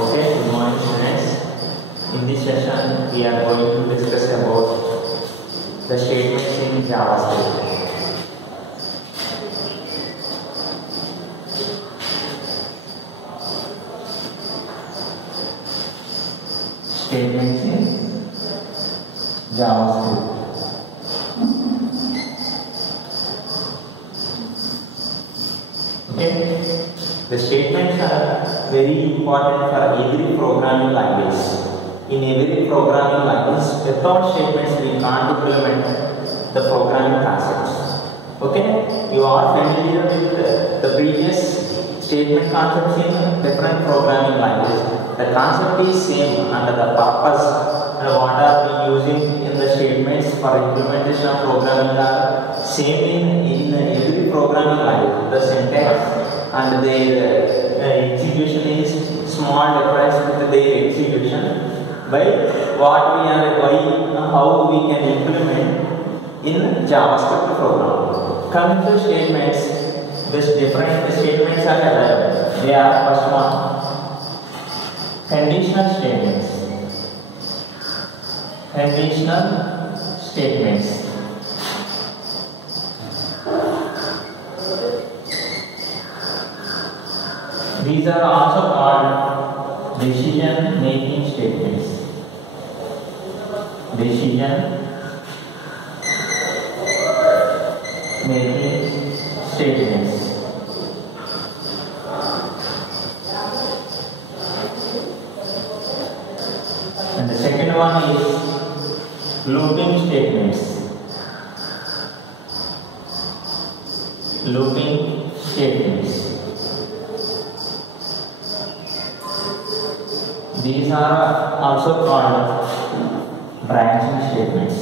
Okay, good morning students. In this session we are going to discuss about the statements in JavaScript. Statements in JavaScript. Okay, the statements are very important for every programming language. In every programming language, without statements we can't implement the programming concepts. Okay, you are familiar with the previous statement concepts in different programming languages. The concept is same and the purpose and what are we using in the statements for implementation of programming are same in every programming language. The syntax and their execution is small difference with their execution. By what we are, how we can implement in JavaScript program. Coming to statements, this different statements are available. They are first one, conditional statements. Conditional statements. These are also called decision making statements. Decision making statements. And the second one is looping statements. Looping statements. These are also called branching statements.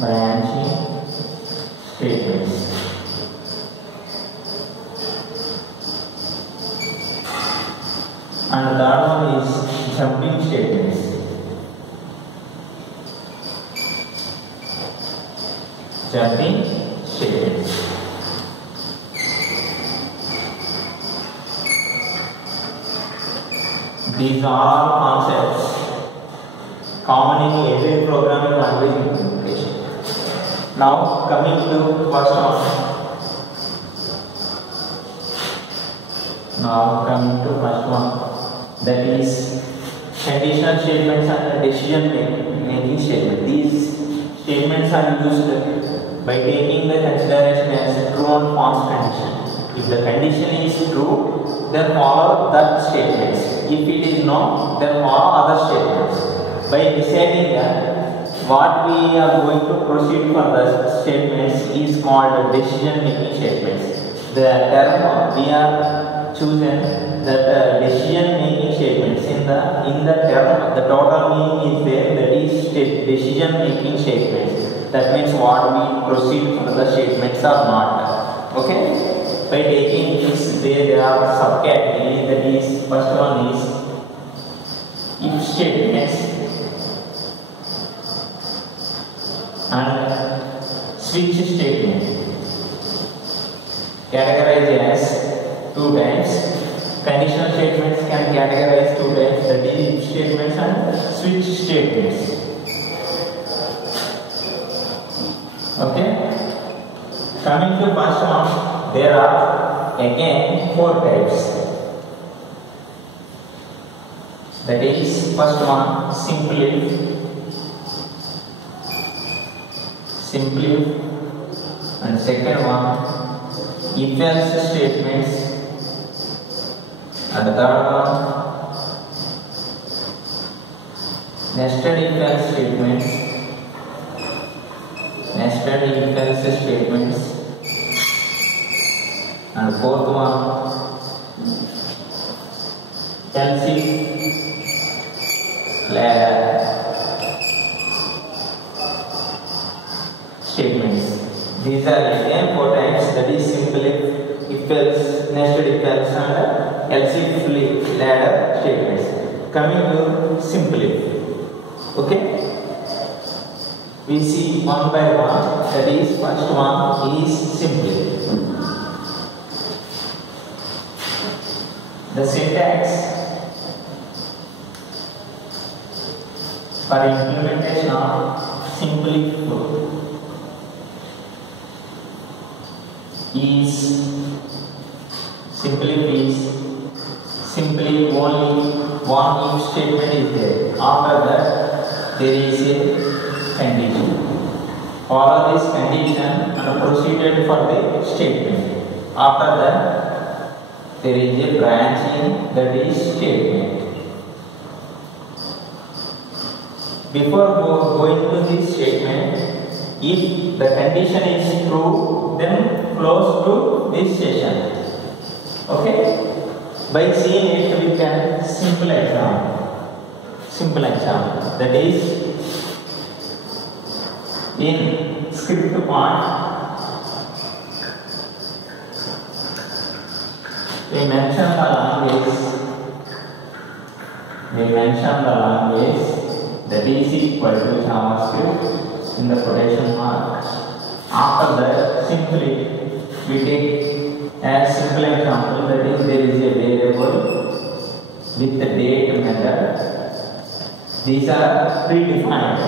Branching statements. And the third one is jumping statements. Jumping statements. These are all concepts common in every programming language implementation. Now coming to first one. That is conditional statements and decision making statements. These statements are used by taking the consideration as true and false condition. If the condition is true, then follow that statements. If it is no, then follow other statements. By deciding that what we are going to proceed for the statements is called decision making statements. The term we are chosen that decision making statements in the term, the total meaning is there, that is decision making statements. That means what we proceed for the statements or not. Okay. By taking this, there are subcategories. That is, first one is if statements and switch statement. Categorized as two types. Conditional statements can categorize two types. That is if statements and switch statements. Okay. Coming to first one, there are again four types. That is first one simple if, and second one if else statements, and the third one nested if else statements. Nested if else statements. And fourth one else if statements. These are again four types. That is simple if else, nested if else, and else if ladder statements. Coming to simple if. Okay. We see one by one. That is first one is simple. The syntax for implementation of simply is simply only one if statement is there. After that there is a condition. Follow this condition and proceeded for the statement. After that there is a branching, that is statement. Before going to this statement, if the condition is true, then close to this session. Okay? By seeing it, we can simple example. That is, in script part, we mention the language that is equal to JavaScript in the quotation mark. After that, simply we take a simple example, that is, there is a variable with the date method. These are predefined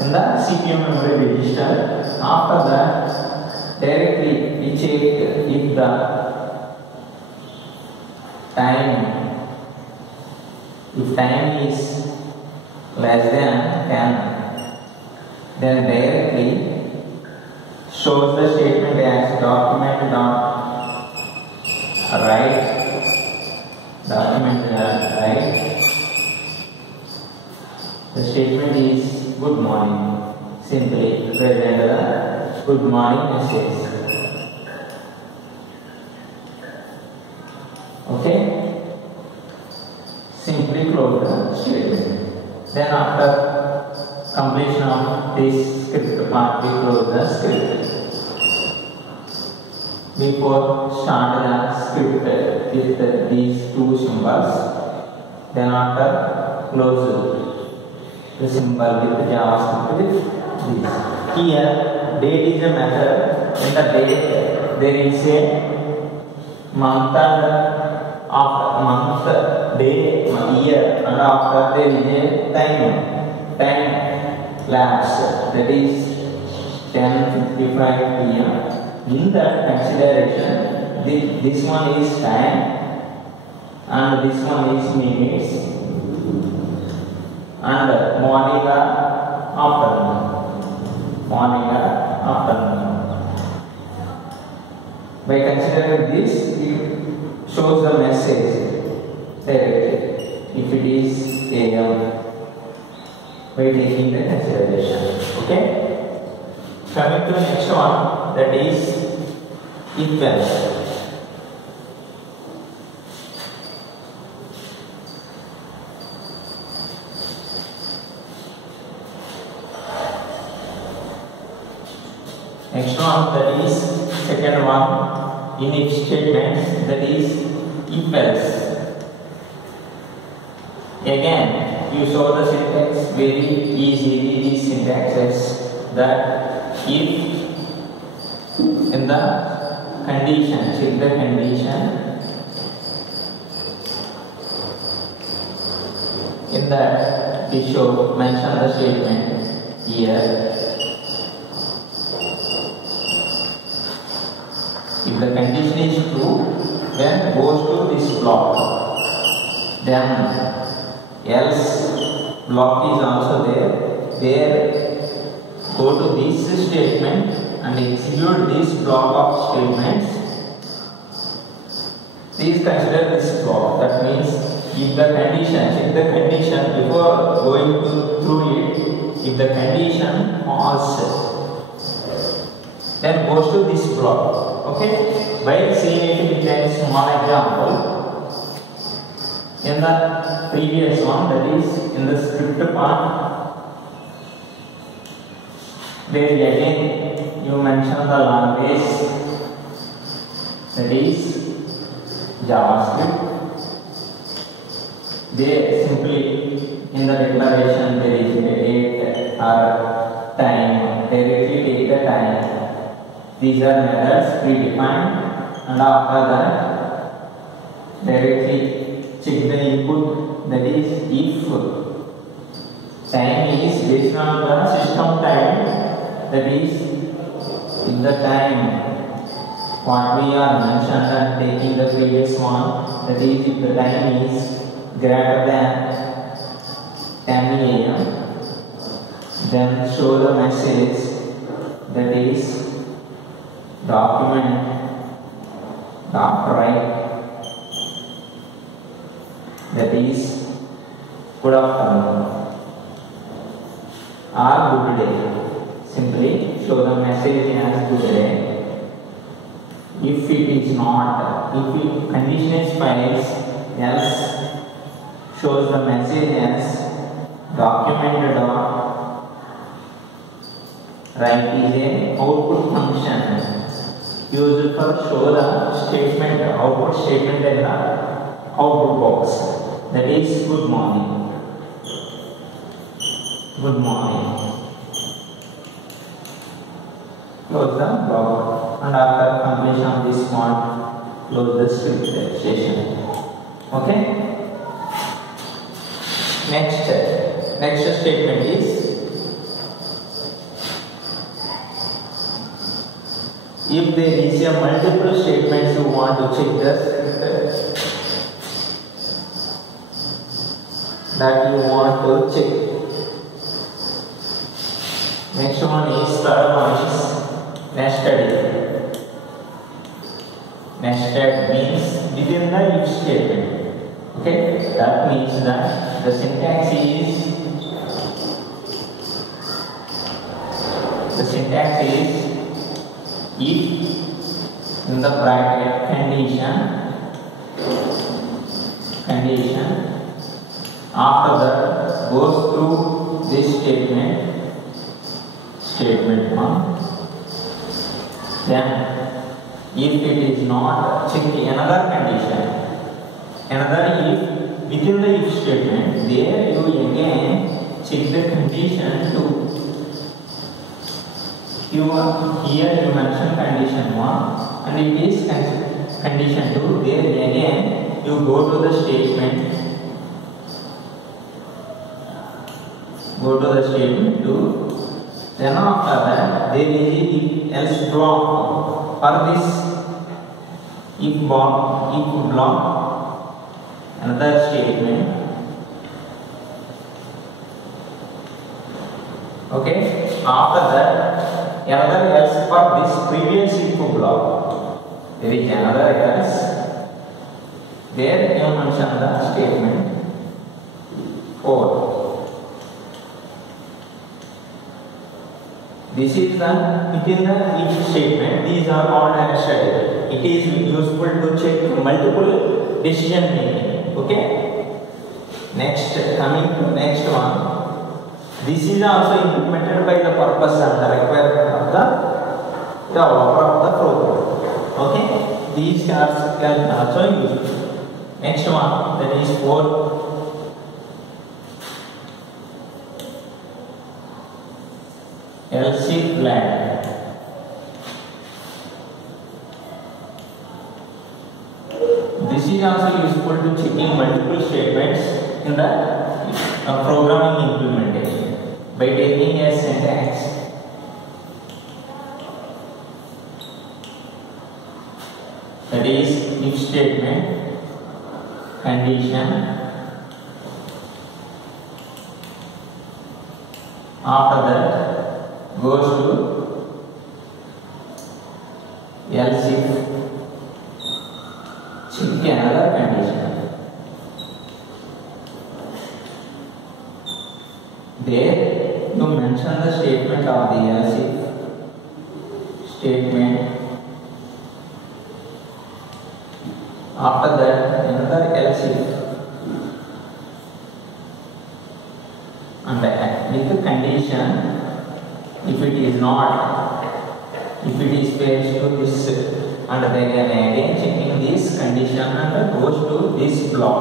in the CPU memory register. After that, directly we check if the time is less than 10, then directly shows the statement as document.write. The statement is good morning. Simply present the good morning message. Okay? Simply close the statement. Then after completion of this script part, we close the script. Before start the script with these two symbols. Then after close the symbol with JavaScript with this. Here date is a method. In the date there is a month and month, day, year, and after there is a time lapse, that is 10:55 PM. In that consideration, this one is time and this one is minutes, and morning or afternoon. By considering this, it shows the message directly if it is AM, by taking the consideration. Okay? Coming to the next one, that is if else. Next one, that is second one in if statements, that is if else. Again, you saw the syntax very easily. These syntaxes that if in the condition, check the condition. In that we mention the statement here. If the condition is true, then goes to this block. Then else block is also there. There go to this statement and execute this block of statements. Please consider this block. That means if the condition, check the condition before going through it. If the condition false, then goes to this block. Okay? By seeing it with a small example. In the previous one, that is in the script part, where again you mention the language, that is JavaScript. They simply in the declaration there is a date or time, directly take the time. These are methods predefined, and after that directly check the input, that is if time is is based on the system time, that is if the time what we are mentioned and taking the previous one, that is if the time is greater than 10 a.m. then show the message, that is document after right, that is good afternoon or good day. Simply show the message as good day. If it is not, if condition is false, else shows the message as document dot write is a output function used for show the statement, output statement in the output box, that is good morning. Good morning. Close the block, and after completion of this one, close the script session. Okay. Next statement is if there is a multiple statements you want to check the script that you want to check. Next one is third one is nested. Nested means within the if statement. Okay, that means that the syntax is if in the bracket condition after that goes through this statement 1, then if it is not, check another condition, another if within the if statement, there you again check the condition 2. Here you mention condition 1 and it is condition 2. There again you go to the statement 2. Then after that there is if else block for this if block another statement. Okay, after that another else for this previous if block. There is another else. There you mention the statement 4. This is the within the if statement. These are all nested. It is useful to check multiple decision making. Okay. Next, coming to next one. This is also implemented by the purpose and the requirement of the developer of the program. Okay. These are also used. Next one, that is 4. Else if flag. This is also useful to checking multiple statements in the programming implementation by taking a syntax. That is if statement condition after that goes to else if check another condition. There you mention the statement of the else if statement. After that another else if and with the condition if it is not, if it is fails to this, and then again checking this condition and goes to this block.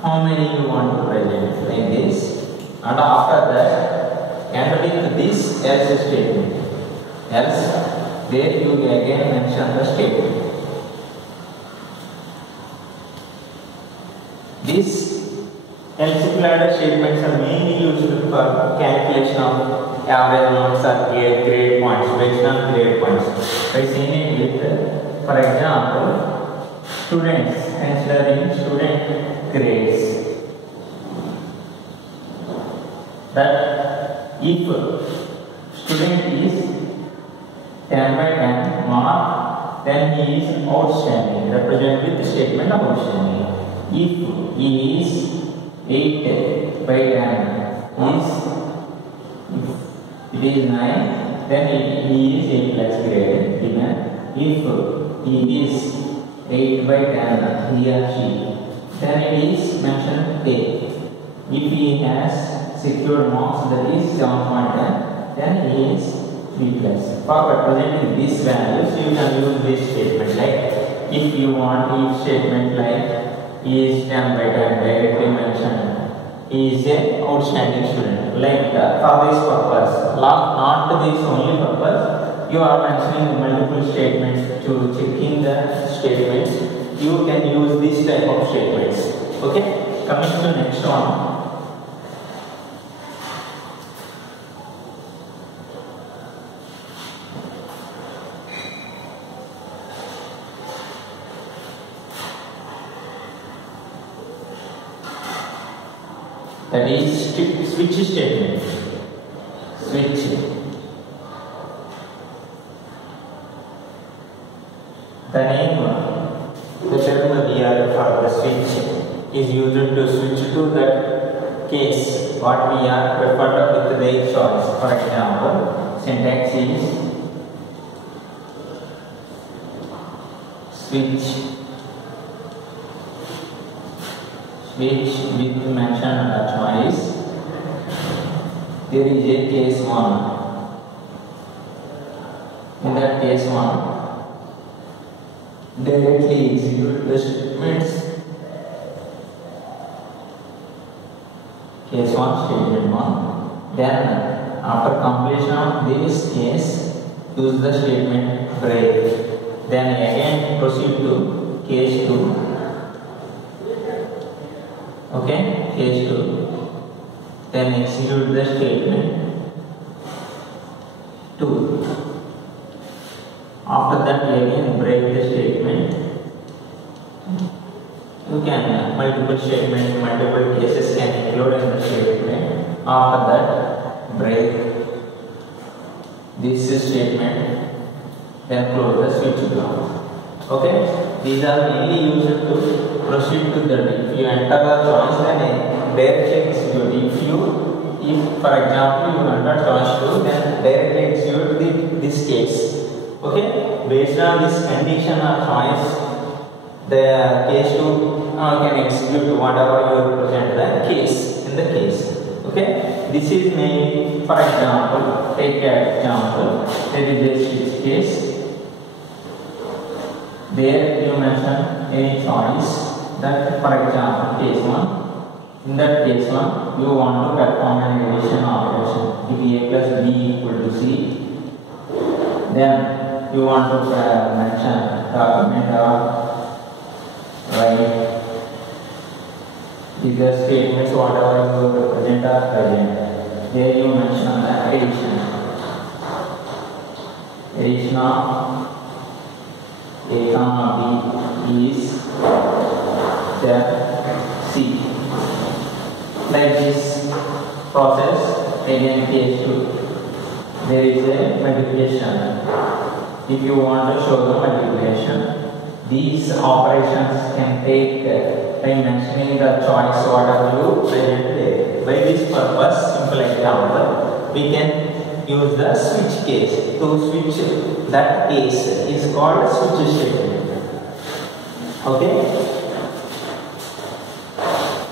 How many you want to present like this, and after that end with this else statement. Else there you again mention the statement. This LCP ladder statements are mainly used for calculation of average marks or grade points based on grade points. By saying it with, for example, students, considering student grades. That if student is 10 by 10 mark, then he is outstanding, represented with the statement of outstanding. If he is 8 by 10 if it is 9, then he is A plus grade given. If he is 8 by 10, he or she, then it is mentioned A. If he has secured marks that is 7.10, then he is B plus. For representing these values, you can use this statement. Like if you want each statement like he is 10 by 10, directly mentioned he is a outstanding student. Like for this purpose, not this only purpose, you are mentioning multiple statements to checking the statements. You can use this type of statements. Okay, coming to next one. That is switch statement. Switch. The name, the term here for the switch is used to switch to that case what we are referred with their choice. For example, syntax is switch. Which with mention choice, there is a case 1. In that case 1, directly execute the statements. Case 1, statement 1. Then after completion of this case, use the statement break. Then again proceed to case 2. Okay, case 2. Then execute the statement 2. After that, again break the statement. You can multiple statements, multiple cases can include in the statement. After that, break this statement. Then close the switch block. Okay, these are mainly used to proceed to the. If you enter the choice, then directly execute. If for example you enter choice 2, then directly execute this case. Okay, based on this condition or choice, the case 2 can execute whatever you represent the case in the case. Okay, this is made. For example, take an example. There is a switch case. There you mention any choice. That for example case 1, in that case 1 you want to perform an addition operation. If A plus B equal to C, then you want to mention the argument of right. These are statements whatever you represent are present. There you mention the addition. Addition of A comma B is C. Like this process, again case 2. There is a multiplication. If you want to show the multiplication, these operations can take by mentioning the choice whatever you present there. By this purpose, simple example, we can use the switch case. To switch that case is called switch statement. Okay?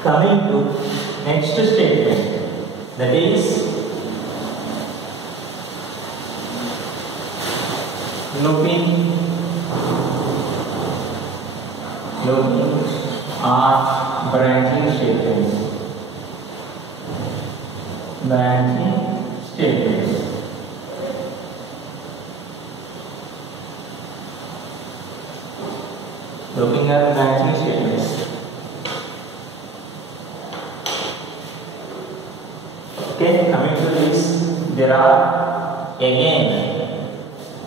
Coming to next statement, that is looping or branching statements. Branching statements. Looping or branching statements. Okay, coming to this, there are again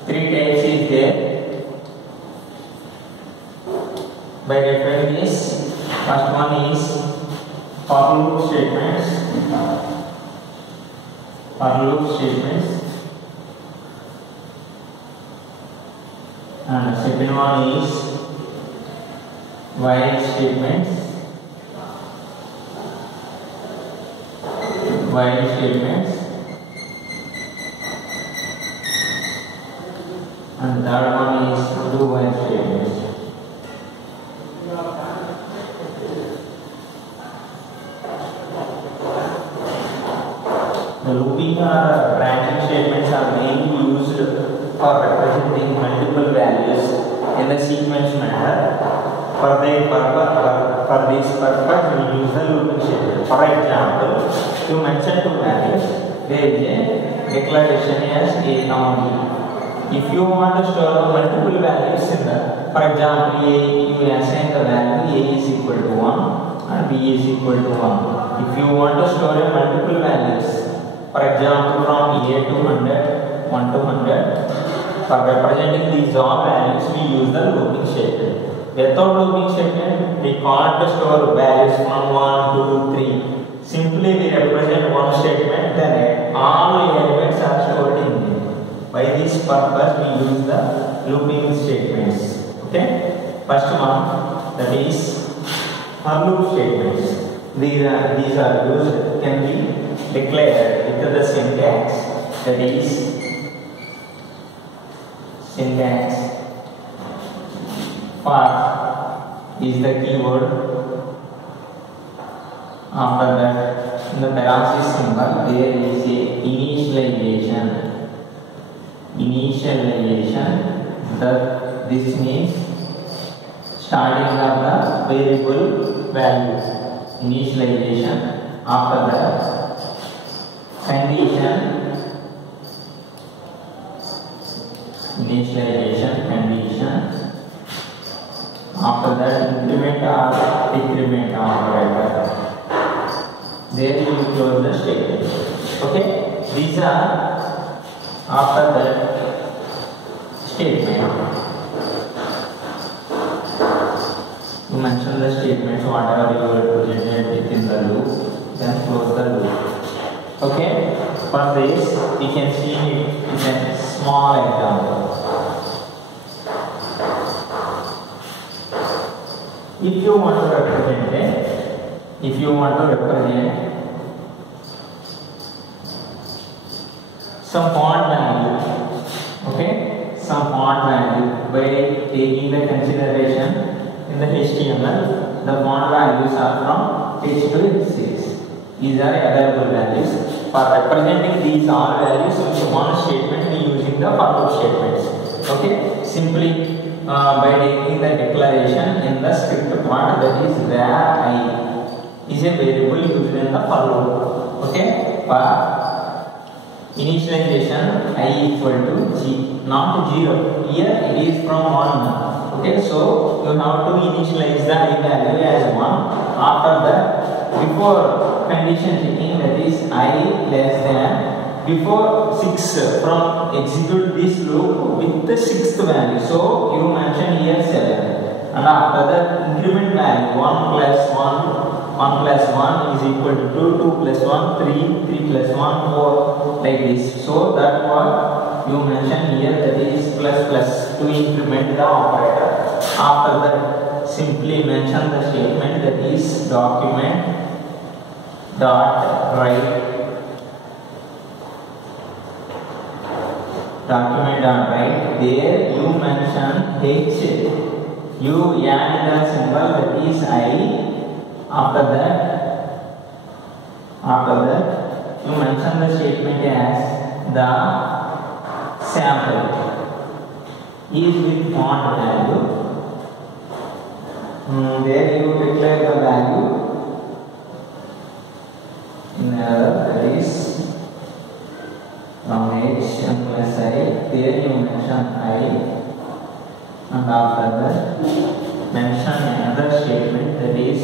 3 types is there. By referring this, first one is for loop statements. And the second one is while statements. And the third one is do while statements. The looping or branching statements are mainly used for representing multiple values in the sequence manner. For this purpose, we use the looping statement. For example, to mention 2 values, there is a declaration as A, B. If you want to store multiple values in the, for example, you assign the value A is equal to 1 and B is equal to 1. If you want to store multiple values, for example, from A to 100, 1 to 100, for representing these all values, we use the looping statement. Without looping statement, we can't store values from 1, 2, 3. Simply we represent one statement, then all elements are stored in it. By this purpose, we use the looping statements. Okay? First one, that is for loop statements. These are used, can be declared with the syntax, that is syntax for is the keyword. After that, in the parenthesis symbol, there is a initialization. That this means starting of the variable value. Initialization. After that, condition. After that, increment or decrement operator. There you will close the statement. Okay? These are after that statement. You mention the statements, whatever you will represent within the loop, then close the loop. Okay? For this, we can see it is a small example. If you want to represent some font value, okay, some font value by taking the consideration in the HTML, the font values are from H to H6. These are available values. For representing these all values in one statement, we using the for loop statements. Okay, simply by taking the declaration in the script part, that is where I is a variable used in the for loop. Okay, for initialization I equal to G, not 0. Here it is from 1. Okay, so you have to initialize the I value as 1. After that, before condition checking, that is I less than, before 6 from execute this loop with the 6th value. So you mention here 7. And after that, increment value 1 plus 1 is equal to 2, 2 plus 1, 3, 3 plus 1, 4, like this. So that what you mention here, that is plus to increment the operator. After that, simply mention the statement, that is document dot write. There you mention H, you add the symbol, that is I. After that, you mention the statement as the sample is with font value. There you declare the value in error, that is from H and plus I. There you mention I, and after that mention another statement, that is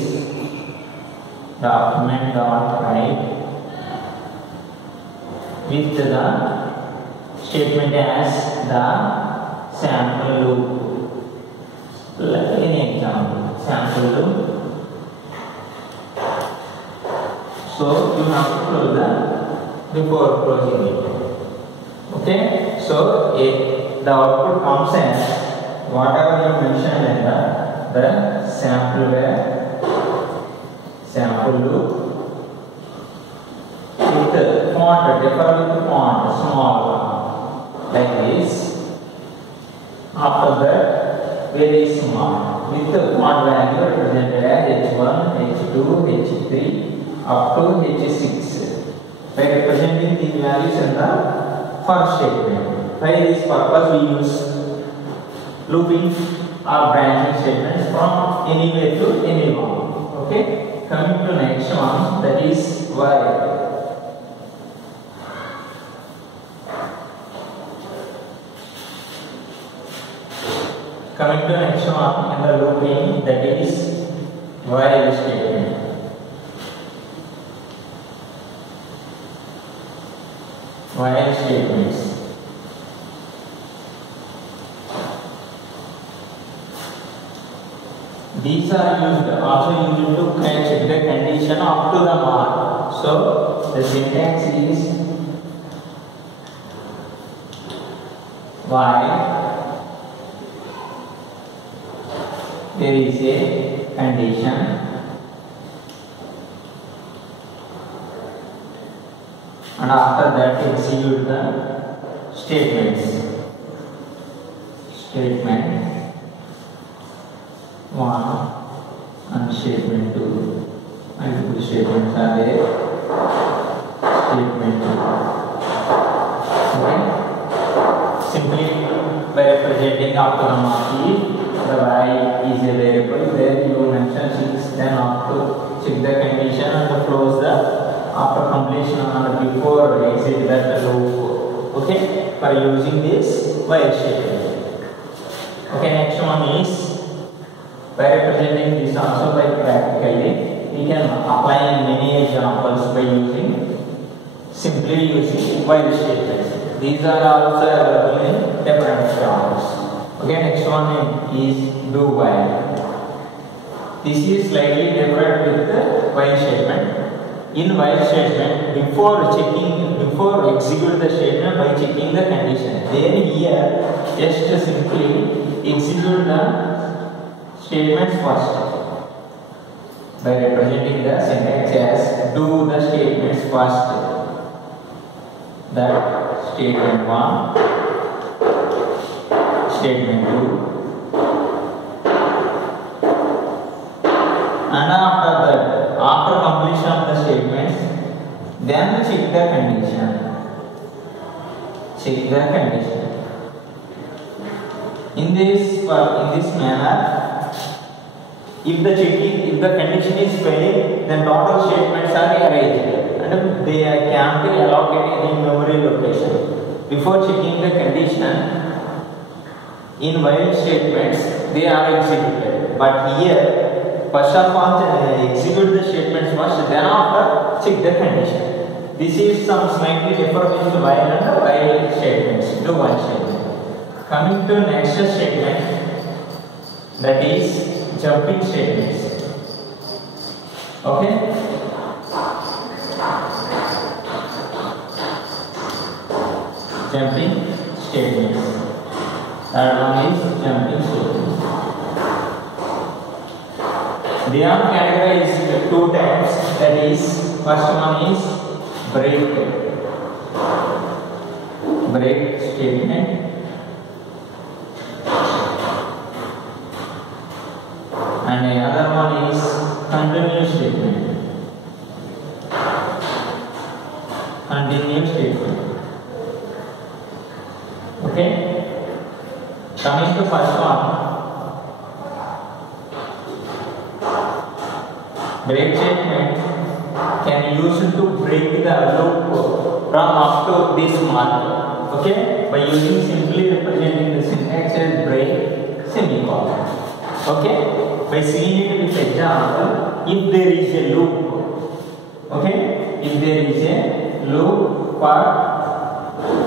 document dot write. with the statement as the sample loop. Like any example, sample loop. So you have to close the before closing it. Okay. So the output comes as whatever you mentioned in the sample loop with the font, differ with the font, small one, like this. After that, very small, with the font value represented as H1, H2, H3 up to H6 by representing the values in the first statement. For this purpose, we use looping or branching statements from anywhere to anyone. Okay. Coming to next one, that is while. Coming to next one in the looping, that is while statement. While statements. These are also used to check the condition up to the mark. So the syntax is while there is a condition and after that execute the statements. Statement 1 and statement 2. Multiple statements are there. Statement 2. Okay. Simply by representing after the mark if the y is a variable, there you mention 6, then after check the condition and close the after completion and before exit that loop. Okay. For using this while statement. Okay. Next one is by representing this also by practically, we can apply many examples by simply using while statements. These are also available in different examples. Okay, next one is do while. This is slightly different with the while statement. In while statement, before execute the statement by checking the condition. Then here, just simply execute the statements first by representing the syntax as do the statements first. That statement 1, statement 2, and after that, after completion of the statements, then check the condition. Check the condition. In this manner, if the condition is failed, then total statements are arranged and they can be allocated in memory location. Before checking the condition, in while statements they are executed. But here, first of all, execute the statements first, then after check the condition. This is some slightly different between while and while statements. Do while statement. Coming to next statement, that is jumping statements. Okay. Jumping statements. Third one is jumping statements. They are categorized 2 types. That is, first one is break statement. And the other one is continue statement. Continue statement. Okay. Coming to first one, break statement can use to break the loop from up to this mark. Okay, by using simply representing the syntax as break semicolon. Okay. By seeing it with example, if there is a loop, okay, if there is a loop for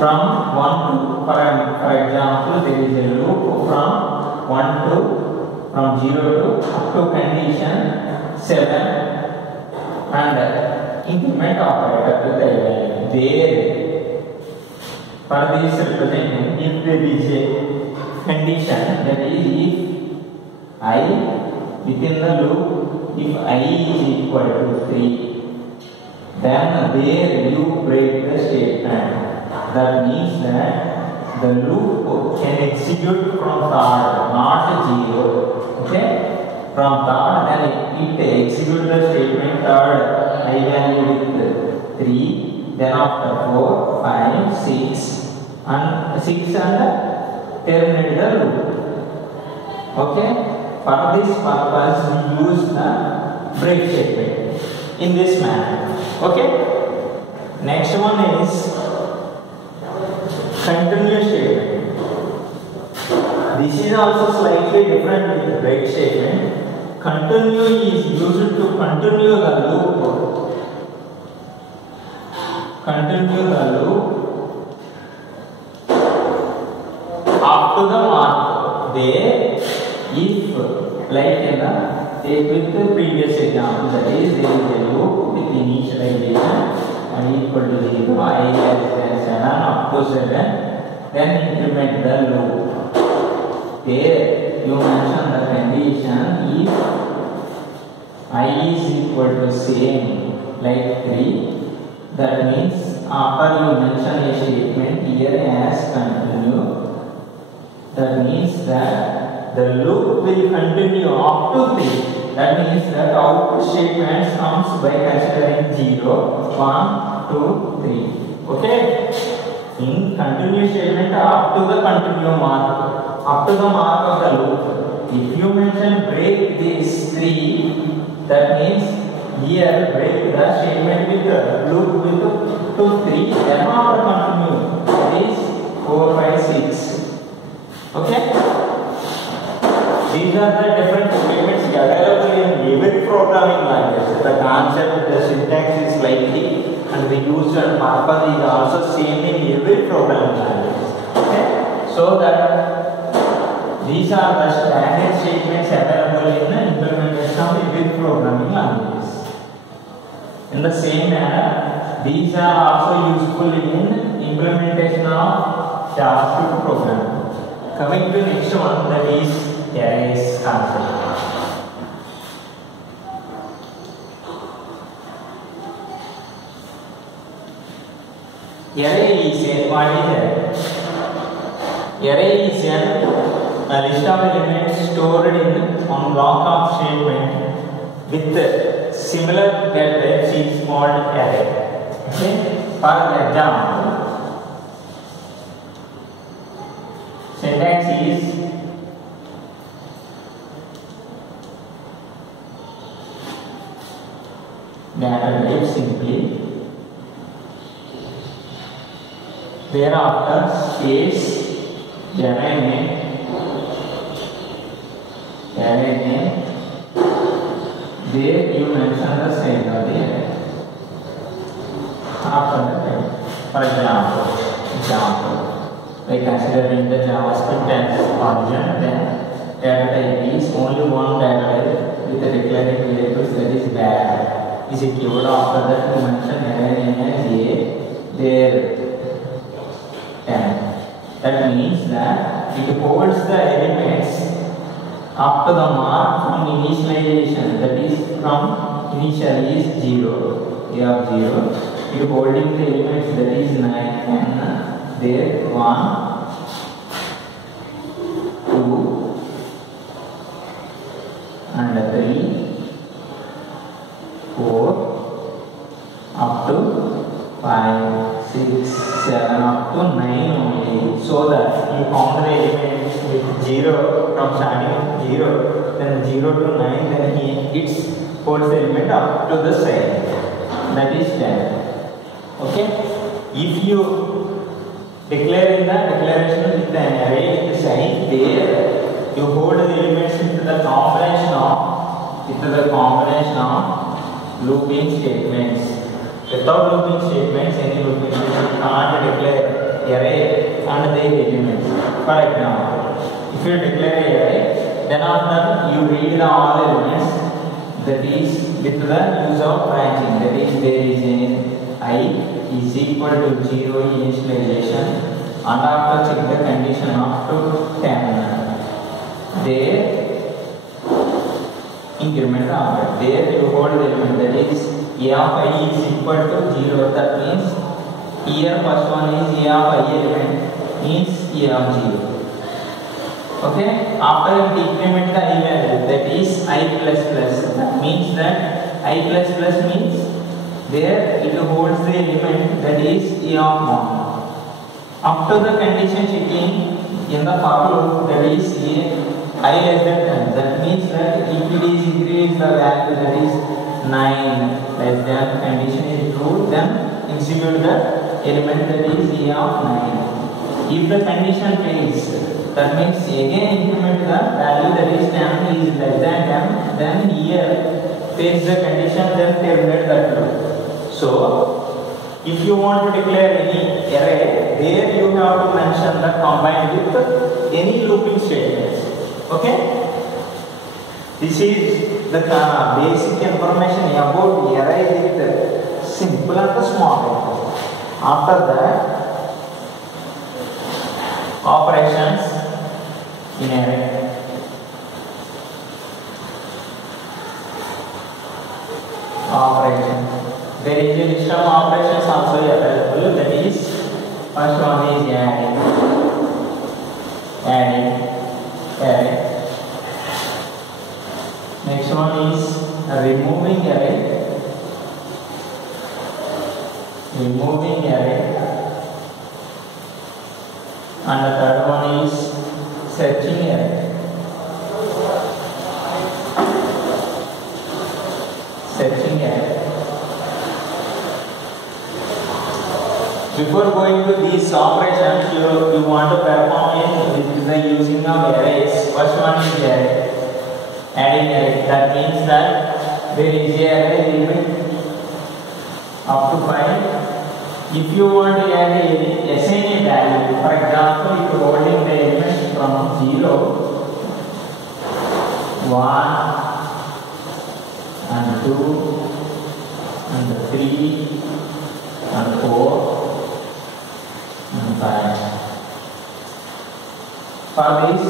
from 1 to, for example, there is a loop from 1 to, from 0 to up to condition 7 and increment operator to the value. There, for this representing, if there is a condition, that is if I within the loop, if I is equal to 3, then there you break the statement. That means that the loop can execute from third, not 0. Okay? From third, then it executes the statement third I value with 3, then after 4, 5, 6 and terminate the loop. Okay? For this purpose, we use the break statement in this manner. Okay? Next one is continuous statement. This is also slightly different with the break statement. Continue is used to continue the loop. Continue the loop up to the mark. There, if like take with the previous example, that is there is a loop with initialization and equal to 0, I less than 7 up to 7, then increment the loop. There you mention the condition if I is equal to same like 3, that means after you mention a statement here as continue, that means that the loop will continue up to 3. That means that output statement comes by considering 0, 1, 2, 3. Okay? In continuous statement up to the continue mark, up to the mark of the loop. If you mention break this 3, that means here break the statement with the loop with 2, 3, then after continue. That is 4, 5, 6. Okay? These are the different statements available in every programming language. The concept, the syntax is slightly and the use and purpose is also same in every programming language. Okay? So that these are the standard statements available in the implementation of every programming languages. In the same manner, these are also useful in implementation of JavaScript programming. Coming to the next one, that is arrays concept. Array is what is array? Array is a list of elements stored in one block of statement with similar get is called array. Okay? For example, syntax is data type simply, thereafter space array name, there you mention the size of the array. After that, for example, by considering the JavaScript as origin, then data type is only one data type with the declaring variables, that is var is a keyword. After that you mention array name as a, there 10. That means that it holds the elements up to the mark from initialization, that is from initial is 0, a of 0. It holding the elements, that is 9, 10, there 1, 2 and 3, 4 up to 5, 6, 7 up to 9 only, so that you count the elements with 0 from starting with 0, then 0 to 9, then it holds the element up to the side, that is 10. Okay? If you declare in the declaration with an array with the size, there you hold the elements into the combination of looping statements. Without looping statements, any looping statement cannot declare array and their elements. For example, if you declare an array, then after you read the all elements, that is with the use of branching, that is there is an I is equal to 0 initialization, and after check the condition up to 10. There increment the object. There you hold the element, that is a of I is equal to 0. That means here first one is a of I element means a of 0. Okay, after you decrement the I value, that is I plus plus. That means that I plus plus means there it holds the element, that is a of 1. After the condition checking in the for loop, that is I less than 10. That means that if it is increased the value, that is 9 less than condition is true, then execute the element, that is a of 9. If the condition fails, that means again increment the value, that is 10 is less than 10, then here fails the condition, then terminate that loop. So if you want to declare any array, there you have to mention the combined with any looping statements. Okay, this is the basic information about array with simple and small. After that, operations in array. Operation. There is a list of operations also available. That is, first one is adding, array. Next one is removing array. And the third one is searching array. Before going to these operations, you want to perform it with the using of arrays. First one is array. Adding array. That means that there is a array limit up to 5. If you want to add assign a value, for example, if you are holding the element from 0, 1, and 2, and 3, and 4. And 5. For this,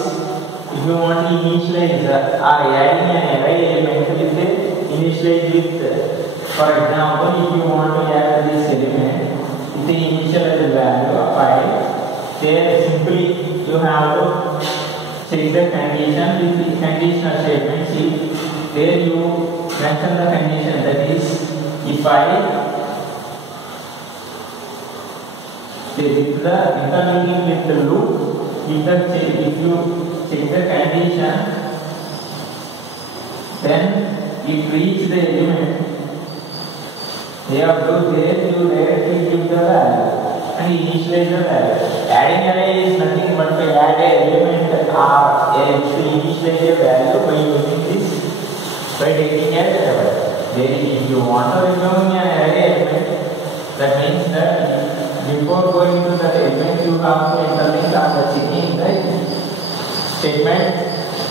if you want to initialize or adding an array element with initialize with, for example, if you want to add this element with the initialized value of 5, then simply you have to check the condition with the conditional statement. If there you mention the condition, that is if I with the interlinking with the loop, if you check the condition, then it reaches the element. There you directly give the value and initialize the value. Adding array is nothing but to add an element or to initialize a value by using this, by taking as level. If you want to remove an array element, that means that before going to that element, you have to interlink after checking the statement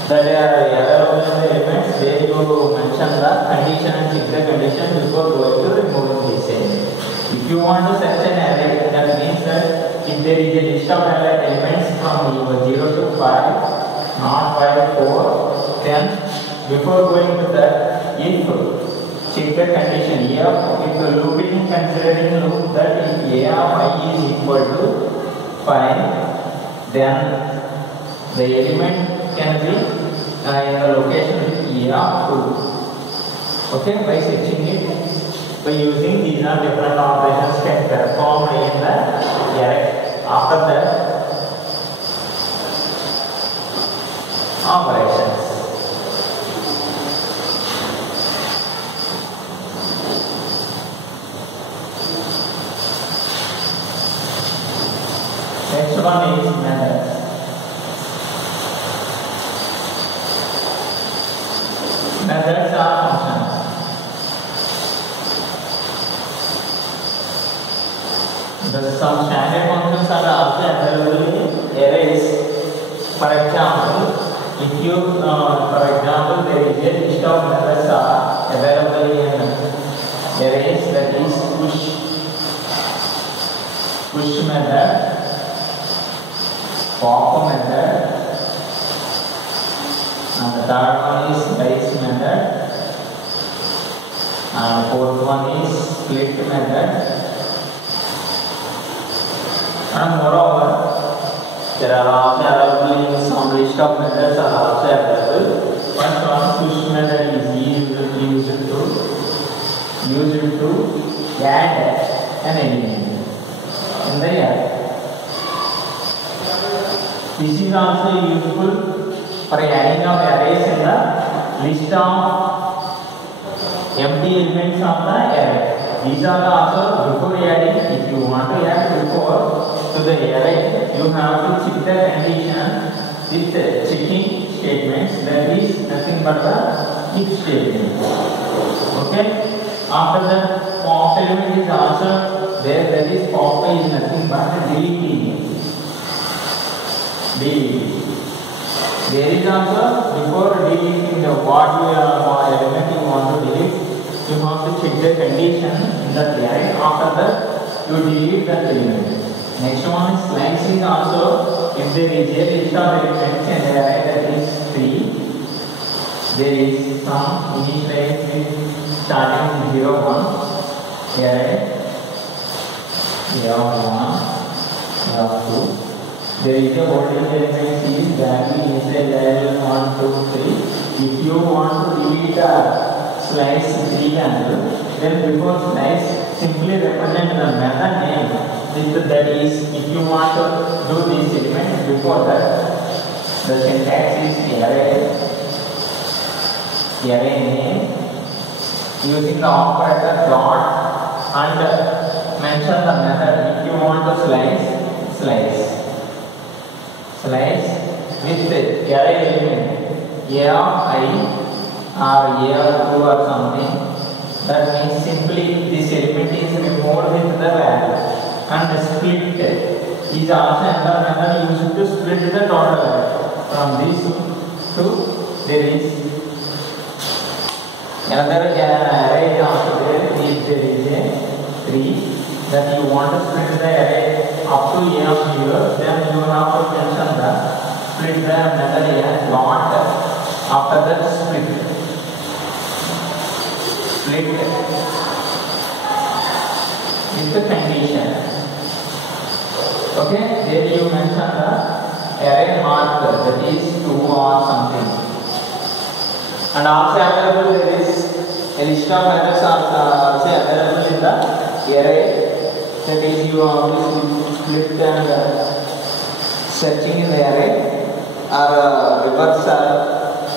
that are available in the elements. There you mention the condition and check the condition before going to removing this element. If you want to search an array, that means that if there is a list of elements from 0 to 5, not 5, 4, then before going to that, if check the condition if the looping considering loop that if a of I is equal to 5, then the element can be in the location with a of 2. Okay, by searching it, by using these are different operations can perform in the array. After that, operations. Next one is methods. Methods are functions. some standard functions are also available in arrays. For example, if you, for example, there is a list of methods are available in arrays, that is push method, pop method, and the third one is slice method, and fourth one is split method. And moreover, there are also available in some list of methods are also available. First one, push method is used to add an element in the array. This is also useful for adding of arrays in the list of empty elements of the array. These are also before adding. If you want to add before to the array, you have to check the condition with the checking statements, that is nothing but the if statement. Okay. After that, pop element is also there, that is pop is nothing but deleting. There is also before deleting the what element you want to delete, you have to check the condition in that array. After that, you delete that element. Next one is slice is also, if there is a list of elements in the array, that is 3, there is some initialize starting with 0, 1, array 0, 1, 2. There is a holding element is value initial value 1, 2, 3. If you want to delete a slice 3 value, then before slice simply represent the method name. That is, if you want to do this element, before that the syntax is array name using the operator dot and mention the method. If you want to slice with the array element a of I or a of 2 or something, that means simply this element is removed with the value. And split is also another method used to split the total array. From this to there is another array also there. If there is a 3 that you want to split the array up to a of 0, then you have to mention the split the method a dot after that split with the condition. Okay, there you mention the array marker, that is 2 or something. And also available, there is a list of methods also available in the array, that is you always split and searching in the array, or reverse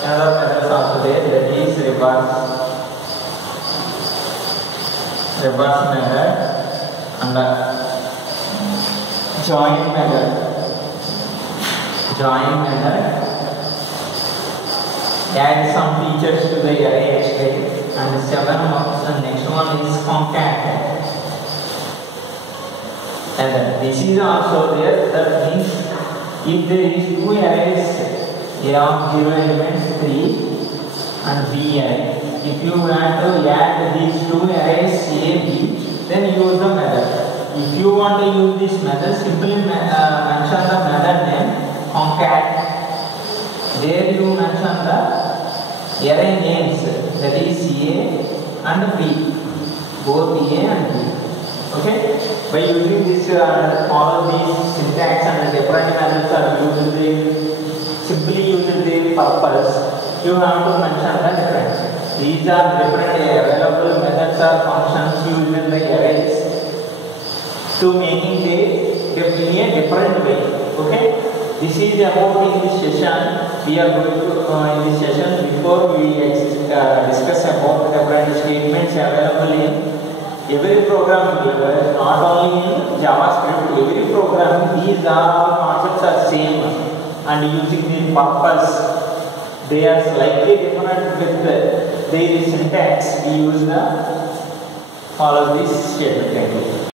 another methods also there, that is reverse method and join method, add some features to the array extra, and 7 ones, and next one is concat. And this is also there, that means if there is 2 arrays, a of 0 elements 3 and bi, if you want to add these 2 arrays a, b, then use the method. If you want to use this method, simply mention the method name concat. There you mention the array names, that is a and b, both a and b. Okay? By using this, follow these syntax and different methods are used, simply use the purpose. You have to mention the difference. These are different available methods or functions used in the arrays to making the in a different way. Okay, this is about in this session. We are going to in this session, before we discuss about different statements available in every programming language, not only in JavaScript. Every programming, these are concepts are same, and using the purpose, they are slightly different with their syntax. We use the follow this statement.